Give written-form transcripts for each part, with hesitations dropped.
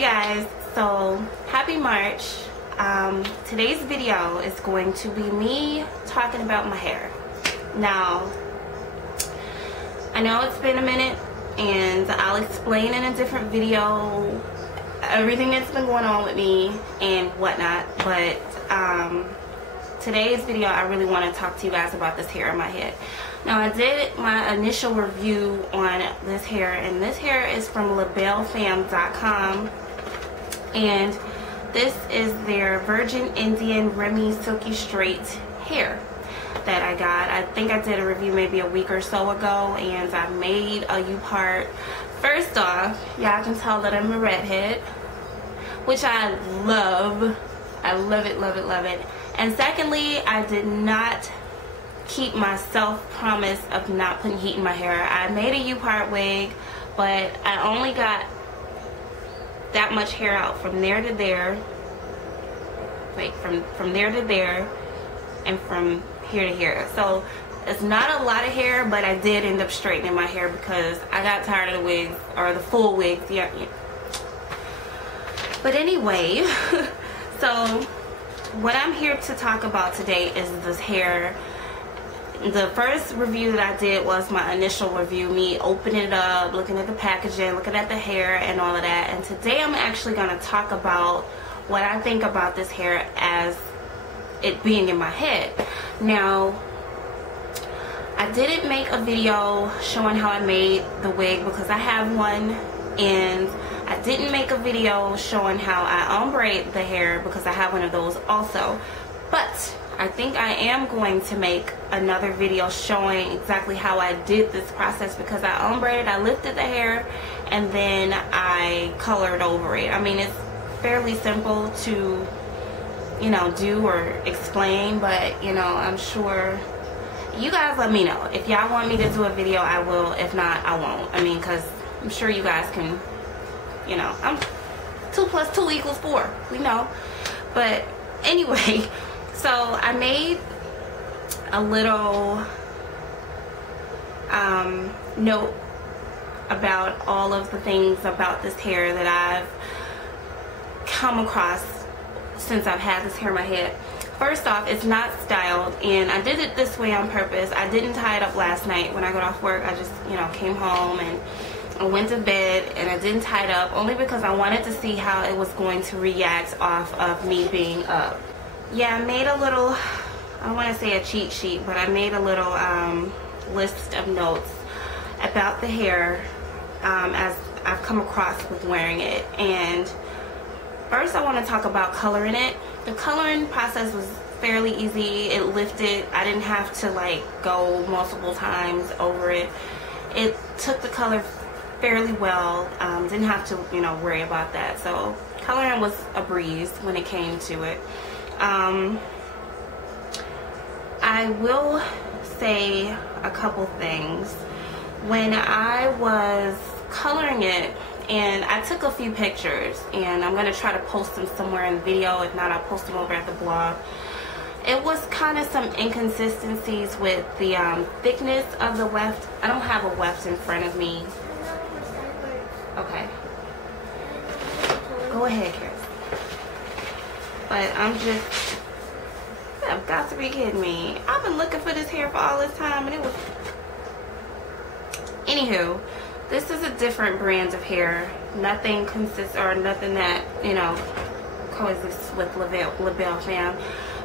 Hey guys, so happy March. Today's video is going to be me talking about my hair. Now, I know it's been a minute and I'll explain in a different video everything that's been going on with me and whatnot, but today's video I really want to talk to you guys about this hair in my head. Now, I did my initial review on this hair, and this hair is from LaBelleFam.com, and this is their Virgin Indian Remy Silky Straight hair that I got. I think I did a review maybe a week or so ago, and I made a upart. First off, y'all can tell that I'm a redhead, which I love. I love it, love it, love it. And secondly, I did not keep my self-promise of not putting heat in my hair. I made a upart wig, but I only got that much hair out from there to there. Wait, from there to there, and from here to here. So it's not a lot of hair, but I did end up straightening my hair because I got tired of the wigs, or the full wigs. Yeah. But anyway, so what I'm here to talk about today is this hair. The first review that I did was my initial review, me opening it up, looking at the packaging, looking at the hair and all of that. And today I'm actually going to talk about what I think about this hair as it being in my head. Now, I didn't make a video showing how I made the wig because I have one, and I didn't make a video showing how I ombre the hair because I have one of those also. But I think I am going to make another video showing exactly how I did this process, because I ombreed, I lifted the hair, and then I colored over it. I mean, it's fairly simple to, you know, do or explain, but, you know, I'm sure you guys let me know. If y'all want me to do a video, I will. If not, I won't. I mean, because I'm sure you guys can, you know, 2 + 2 = 4. We know. But anyway, so I made a little note about all of the things about this hair that I've come across since I've had this hair in my head. First off, it's not styled, and I did it this way on purpose. I didn't tie it up last night when I got off work. I just, you know, came home and I went to bed, and I didn't tie it up only because I wanted to see how it was going to react off of me being up. Yeah, I made a little, I don't want to say a cheat sheet, but I made a little list of notes about the hair as I've come across with wearing it. And first I want to talk about coloring it. The coloring process was fairly easy. It lifted. I didn't have to like go multiple times over it. It took the color fairly well. Didn't have to, you know, worry about that. So coloring was a breeze when it came to it. I will say a couple things. When I was coloring it, and I took a few pictures, and I'm going to try to post them somewhere in the video. If not, I'll post them over at the blog. It was kind of some inconsistencies with the thickness of the weft. I don't have a weft in front of me. Okay. Go ahead, Chris. But I've got to be kidding me. I've been looking for this hair for all this time, and it was... Anywho, this is a different brand of hair. Nothing consists, or nothing that, you know, coexists with LaBelle Fam.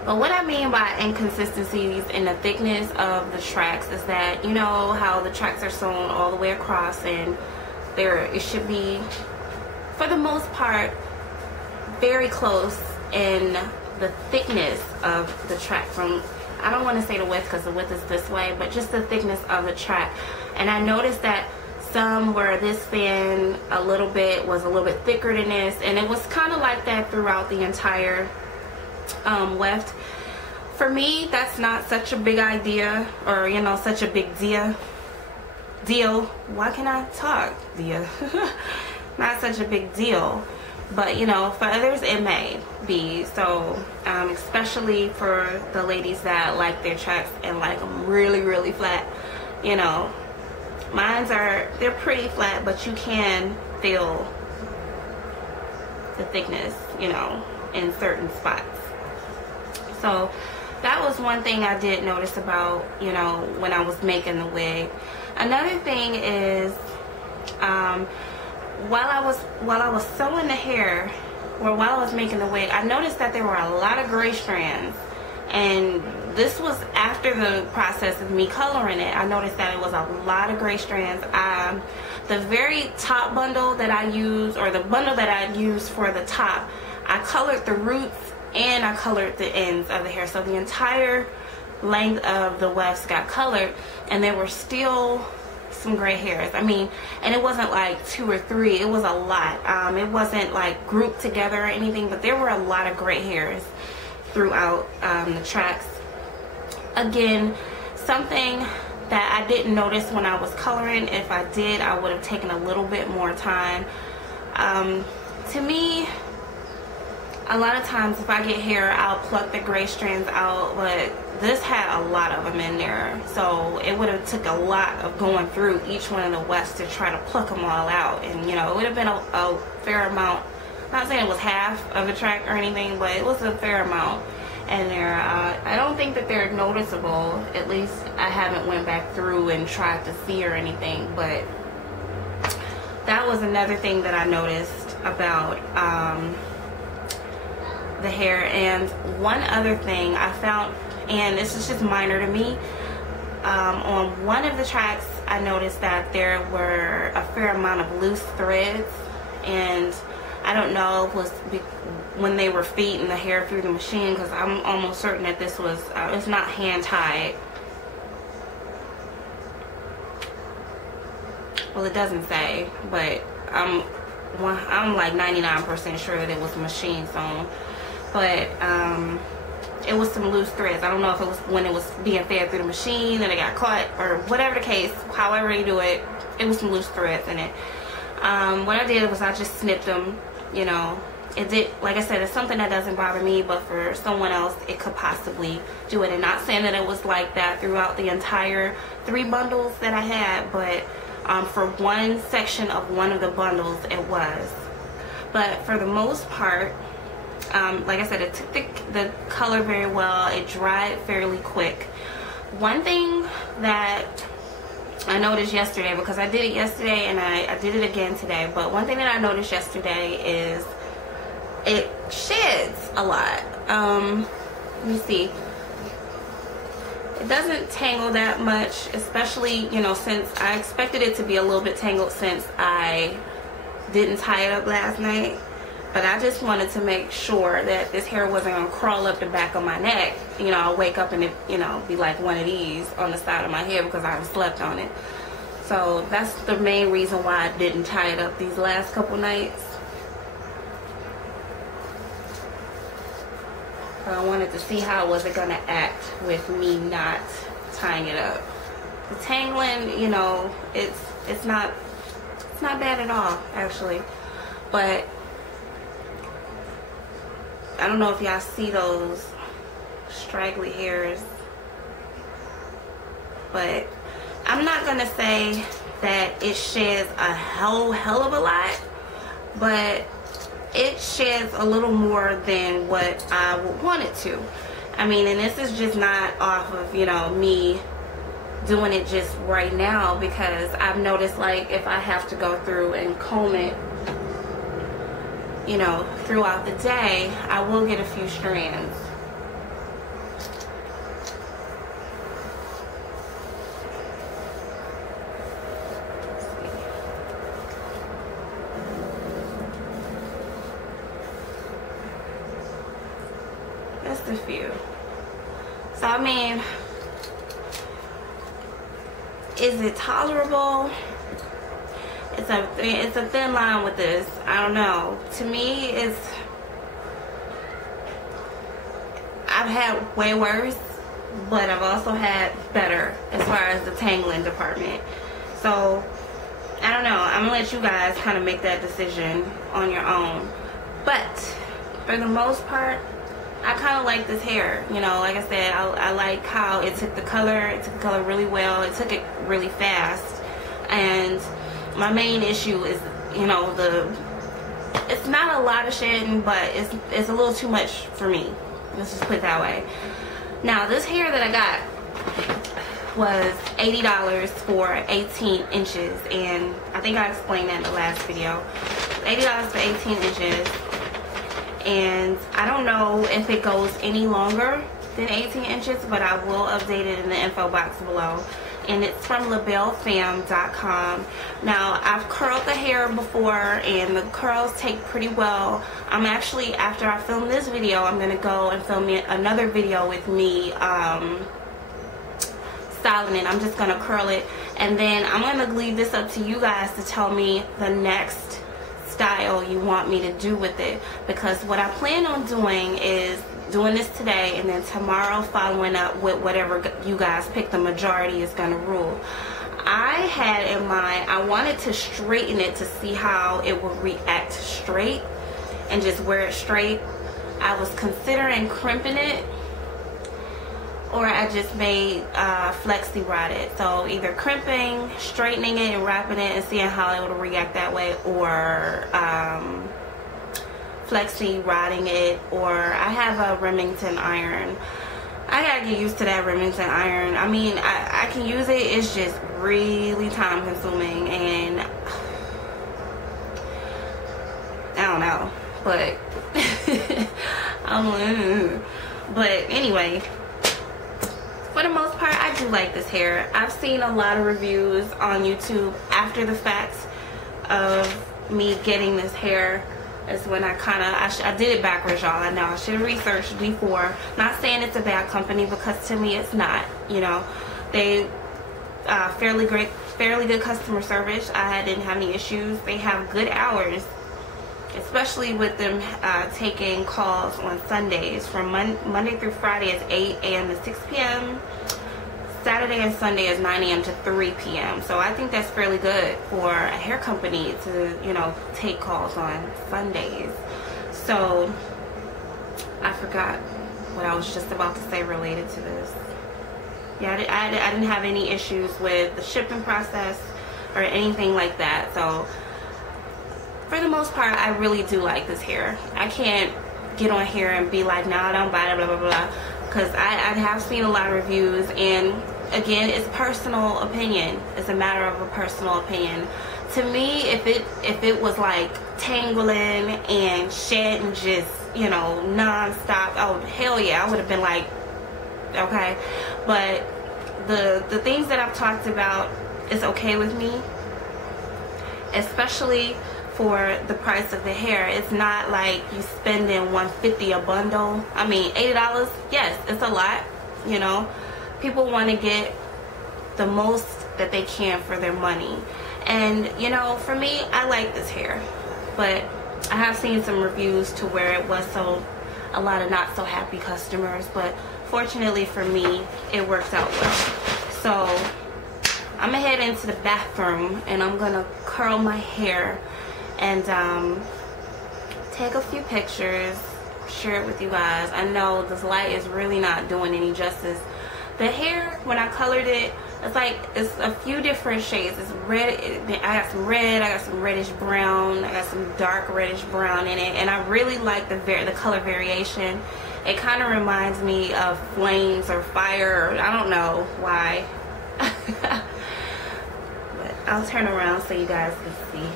But what I mean by inconsistencies in the thickness of the tracks is that, you know how the tracks are sewn all the way across, and it should be, for the most part, very close in the thickness of the track. From, I don't want to say the width because the width is this way, but just the thickness of the track. And I noticed that some were this thin, a little bit was a little bit thicker than this, and it was kind of like that throughout the entire weft. For me, that's not such a big idea, or, you know, such a big deal. Why can't I talk? Not such a big deal. But, you know, for others it may be. So especially for the ladies that like their tracks and like them really, really flat, you know, they're pretty flat, but you can feel the thickness, you know, in certain spots. So that was one thing I did notice about, you know, when I was making the wig. Another thing is, while I was sewing the hair, or while I was making the wig, I noticed that there were a lot of gray strands. And this was after the process of me coloring it. I noticed that it was a lot of gray strands. The very top bundle that I used, or the bundle that I used for the top, I colored the roots and I colored the ends of the hair. So the entire length of the wefts got colored, and there were still some gray hairs. I mean, and it wasn't like 2 or 3, it was a lot. It wasn't like grouped together or anything, but there were a lot of gray hairs throughout the tracks. Again, something that I didn't notice when I was coloring. If I did, I would have taken a little bit more time. To me, a lot of times if I get hair, I'll pluck the gray strands out, but this had a lot of them in there, so it would have took a lot of going through each one of the wefts to try to pluck them all out. And you know, it would have been a fair amount. Not saying it was half of the track or anything, but it was a fair amount in there. I don't think that they're noticeable. At least I haven't went back through and tried to see or anything, but that was another thing that I noticed about the hair. And one other thing I found, and this is just minor to me, on one of the tracks I noticed that there were a fair amount of loose threads, and I don't know if it was when they were feeding the hair through the machine, because I'm almost certain that this was, it's not hand tied. Well, it doesn't say, but I'm like 99% sure that it was machine sewn. But it was some loose threads. I don't know if it was when it was being fed through the machine and it got caught, or whatever the case, however you do it, it was some loose threads in it. What I did was I just snipped them, you know. It did, like I said, it's something that doesn't bother me, but for someone else it could possibly do it. And not saying that it was like that throughout the entire 3 bundles that I had, but for one section of one of the bundles it was. But for the most part, like I said, it took the color very well. It dried fairly quick. One thing that I noticed yesterday, because I did it yesterday and I did it again today, but one thing that I noticed yesterday is it sheds a lot. Let me see. It doesn't tangle that much, especially, you know, since I expected it to be a little bit tangled since I didn't tie it up last night. But I just wanted to make sure that this hair wasn't going to crawl up the back of my neck. You know, I'll wake up and it, you know, be like one of these on the side of my head because I haven't slept on it. So that's the main reason why I didn't tie it up these last couple nights. I wanted to see how was it going to act with me not tying it up. The tangling, you know, it's not bad at all, actually. But I don't know if y'all see those straggly hairs, but I'm not gonna say that it sheds a hell of a lot, but it sheds a little more than what I would want it to. I mean, and this is just not off of, you know, me doing it just right now, because I've noticed, like, if I have to go through and comb it, you know, throughout the day, I will get a few strands. Just a few. So, I mean, is it tolerable? It's a thin line with this. I don't know. To me, I've had way worse, but I've also had better as far as the tangling department. So I don't know. I'm gonna let you guys kind of make that decision on your own. But for the most part, I kind of like this hair. You know, like I said, I like how it took the color. It took the color really well. It took it really fast. And my main issue is, you know, the it's not a lot of shedding, but it's a little too much for me. Let's just put it that way. Now this hair that I got was $80 for 18 inches, and I think I explained that in the last video. $80 for 18 inches, and I don't know if it goes any longer than 18 inches, but I will update it in the info box below. And it's from LaBelleFam.com. Now, I've curled the hair before, and the curls take pretty well. I'm actually, after I film this video, I'm going to go and film another video with me styling it. I'm just going to curl it, and then I'm going to leave this up to you guys to tell me the next style you want me to do with it, because what I plan on doing is doing this today, and then tomorrow following up with whatever you guys pick the majority is going to rule. I had in mind, I wanted to straighten it to see how it would react straight and just wear it straight. I was considering crimping it, or I just made flexi rod it. So either crimping, straightening it, and wrapping it and seeing how it would react that way, or flexi rodding it. Or I have a Remington iron. I gotta get used to that Remington iron. I mean, I can use it, it's just really time consuming, and I don't know, but but anyway, for the most part, I do like this hair. I've seen a lot of reviews on YouTube after the fact of me getting this hair. Is when I did it backwards, y'all. I know I should have researched before. Not saying it's a bad company, because to me it's not. You know, they fairly good customer service. I didn't have any issues. They have good hours, especially with them taking calls on Sundays from Monday through Friday is 8 a.m. to 6 p.m. Saturday and Sunday is 9 a.m. to 3 p.m. So I think that's fairly good for a hair company to, you know, take calls on Sundays. So I forgot what I was just about to say related to this. Yeah, I didn't have any issues with the shipping process or anything like that. So for the most part, I really do like this hair. I can't get on here and be like, nah, don't buy it, blah, blah, blah. Because I have seen a lot of reviews, and again, it's personal opinion. It's a matter of a personal opinion. To me, if it was like tangling and shedding just, you know, non-stop, oh hell yeah, I would have been like, okay. But the things that I've talked about is okay with me, especially for the price of the hair. It's not like you spending $150 a bundle. I mean, $80, yes, it's a lot. You know, people want to get the most that they can for their money, and you know, for me, I like this hair, but I have seen some reviews to where it was a lot of not so happy customers, but fortunately for me, it worked out well. So I'm gonna head into the bathroom and I'm gonna curl my hair and take a few pictures, share it with you guys. I know this light is really not doing any justice. The hair, when I colored it, it's a few different shades. It's red, I got some red, I got some reddish brown, I got some dark reddish brown in it, and I really like the color variation. It kind of reminds me of flames or fire, or I don't know why. But I'll turn around so you guys can see.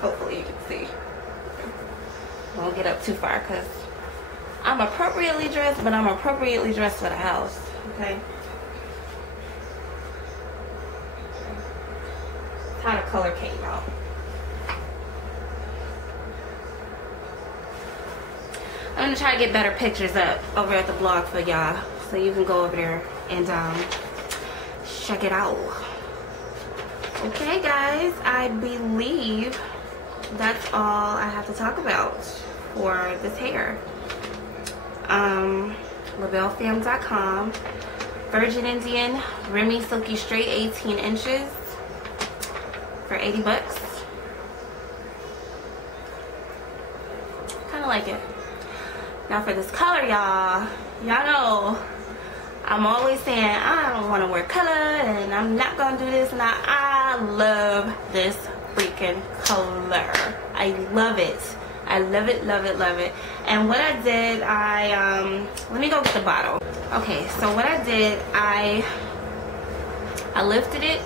Hopefully you can see. Won't get up too far because I'm appropriately dressed, but I'm appropriately dressed for the house. Okay? That's how the color came out. I'm gonna try to get better pictures up over at the blog for y'all, so you can go over there and check it out. Okay guys, I believe that's all I have to talk about for this hair. LaBelleFam.com, Virgin Indian Remy Silky Straight 18 inches for 80 bucks. Kind of like it. Now for this color, y'all know I'm always saying I don't want to wear color and I'm not gonna do this, and I love this freaking freaking color. I love it. I love it, love it, love it. And what I did, let me go get the bottle. Okay, so what I did, I lifted it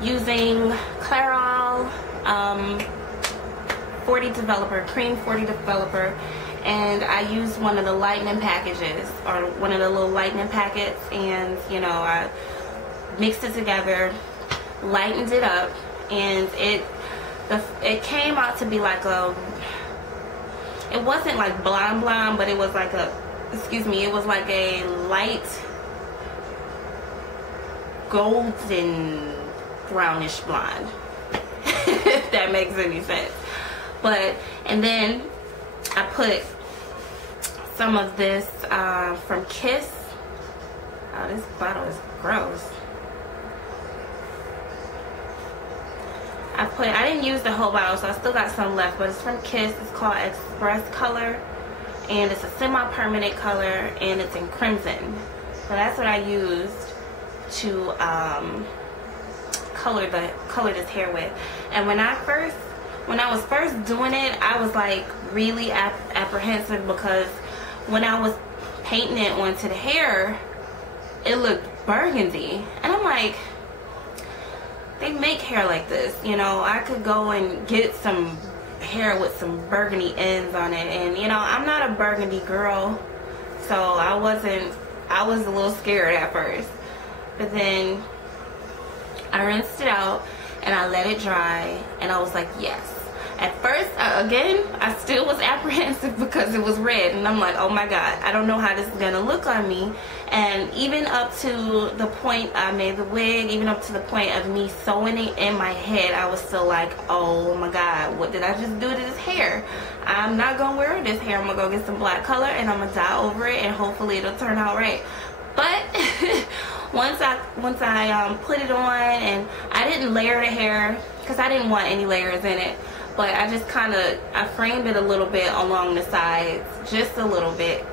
using Clairol 40 developer, cream 40 developer, and I used one of the lightning packages, or one of the little lightning packets, and you know, I mixed it together, lightened it up, and it came out to be like a, it wasn't like blonde blonde, but it was like a, excuse me, it was like a light golden brownish blonde, if that makes any sense. But, and then I put some of this from Kiss. Oh, this bottle is gross. I didn't use the whole bottle, so I still got some left, but it's from Kiss. It's called Express Color, and it's a semi-permanent color, and it's in crimson. So that's what I used to color this hair with. And when I was first doing it, I was like really apprehensive, because when I was painting it onto the hair, it looked burgundy, and I'm like, they make hair like this, you know, I could go and get some hair with some burgundy ends on it, and you know, I'm not a burgundy girl, so I was a little scared at first. But then I rinsed it out and I let it dry, and I was like, yes. At first, again, I still was apprehensive because it was red, and I'm like, oh my god, I don't know how this is gonna look on me. And even up to the point I made the wig, even up to the point of me sewing it in my head, I was still like, oh my god, what did I just do to this hair? I'm not gonna wear this hair. I'm gonna go get some black color and I'm gonna dye over it, and hopefully it'll turn out right. But once I put it on, and I didn't layer the hair because I didn't want any layers in it, but I just I framed it a little bit along the sides, just a little bit,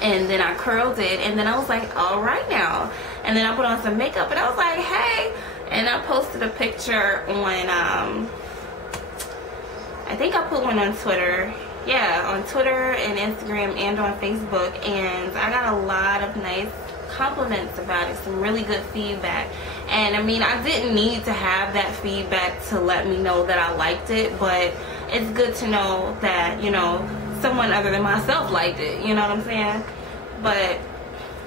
and then I curled it, and then I was like, all right now. And then I put on some makeup, and I was like, hey. And I posted a picture on I think I put one on Twitter. Yeah, on Twitter and Instagram and on Facebook, and I got a lot of nice compliments about it, some really good feedback. And I mean, I didn't need to have that feedback to let me know that I liked it, but it's good to know that, you know, someone other than myself liked it, you know what I'm saying? But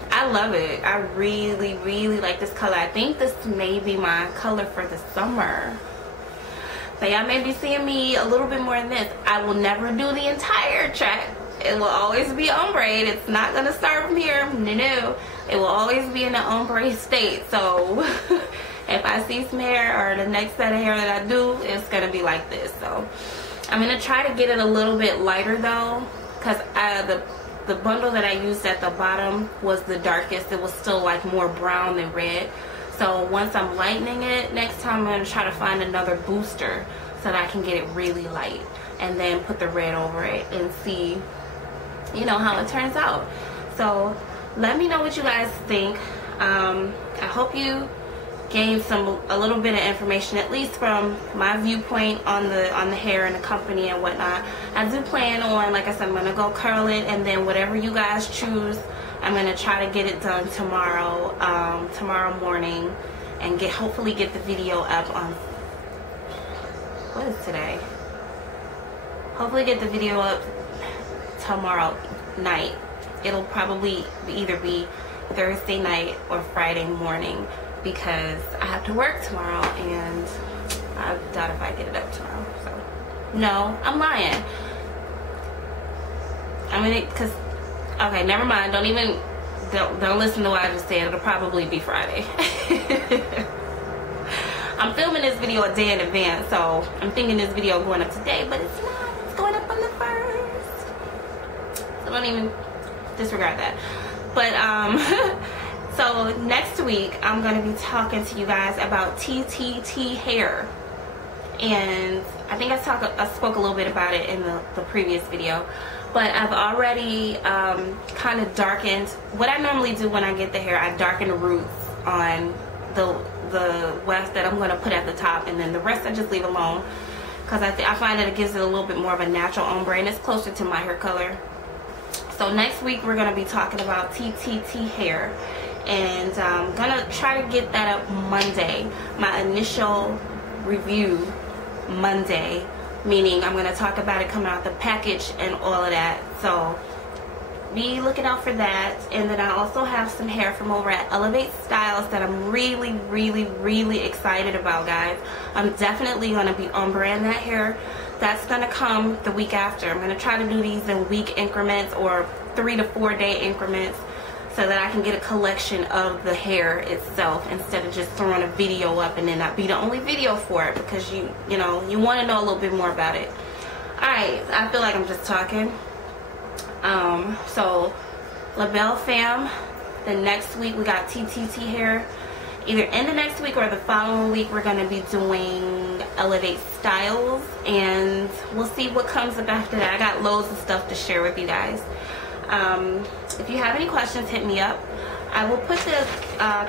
I love it. I really, really like this color. I think this may be my color for the summer. So y'all may be seeing me a little bit more in this. I will never do the entire track. It will always be ombre. It's not gonna start from here. No. It will always be in the ombre state. So if I see some hair, or the next set of hair that I do, it's gonna be like this. So I'm gonna try to get it a little bit lighter though, because the bundle that I used at the bottom was the darkest. It was still like more brown than red. So once I'm lightening it, next time I'm gonna try to find another booster so that I can get it really light, and then put the red over it and see, you know, how it turns out. So let me know what you guys think. I hope you gained a little bit of information, at least from my viewpoint on the hair and the company and whatnot. I do plan on, like I said, I'm gonna go curl it, and then whatever you guys choose, I'm gonna try to get it done tomorrow, tomorrow morning, and hopefully get the video up on, what is today? Hopefully get the video up tomorrow night. It'll probably either be Thursday night or Friday morning, because I have to work tomorrow, and I doubt if I get it up tomorrow. So no, I'm lying. I mean, because, okay, never mind. Don't listen to what I just said. It'll probably be Friday. I'm filming this video a day in advance, so I'm thinking this video going up today, but it's not. It's going up on the 1st. So don't even disregard that. But so next week I'm going to be talking to you guys about TTT hair, and I think I spoke a little bit about it in the previous video, but I've already kind of darkened. What I normally do when I get the hair, I darken the roots on the the weft that I'm going to put at the top, and then the rest I just leave alone because I find that it gives it a little bit more of a natural ombre, and it's closer to my hair color. So next week we're going to be talking about TTT hair, and I'm going to try to get that up Monday. My initial review Monday, meaning I'm going to talk about it coming out the package and all of that. So be looking out for that. And then I also have some hair from over at Elevate Styles that I'm really excited about, guys. I'm definitely going to be ombreing that hair. That's going to come the week after. I'm going to try to do these in week increments or 3 to 4 day increments, so that I can get a collection of the hair itself instead of just throwing a video up and then not be the only video for it, because you want to know a little bit more about it. Alright, I feel like I'm just talking. So LaBelle Fam, the next week we got TTT hair. Either in the next week or the following week we're going to be doing Elevate Styles, and we'll see what comes up after that. I got loads of stuff to share with you guys. If you have any questions, hit me up. I will put the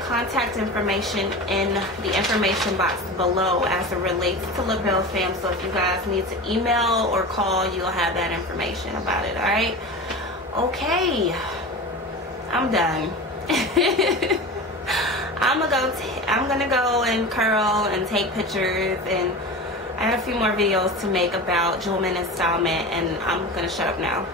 contact information in the information box below as it relates to LaBelle Fam. So if you guys need to email or call, you'll have that information about it. Alright? Okay. I'm done. I'm gonna go and curl and take pictures, and I have a few more videos to make about Jewelman and Stylement, and I'm gonna shut up now.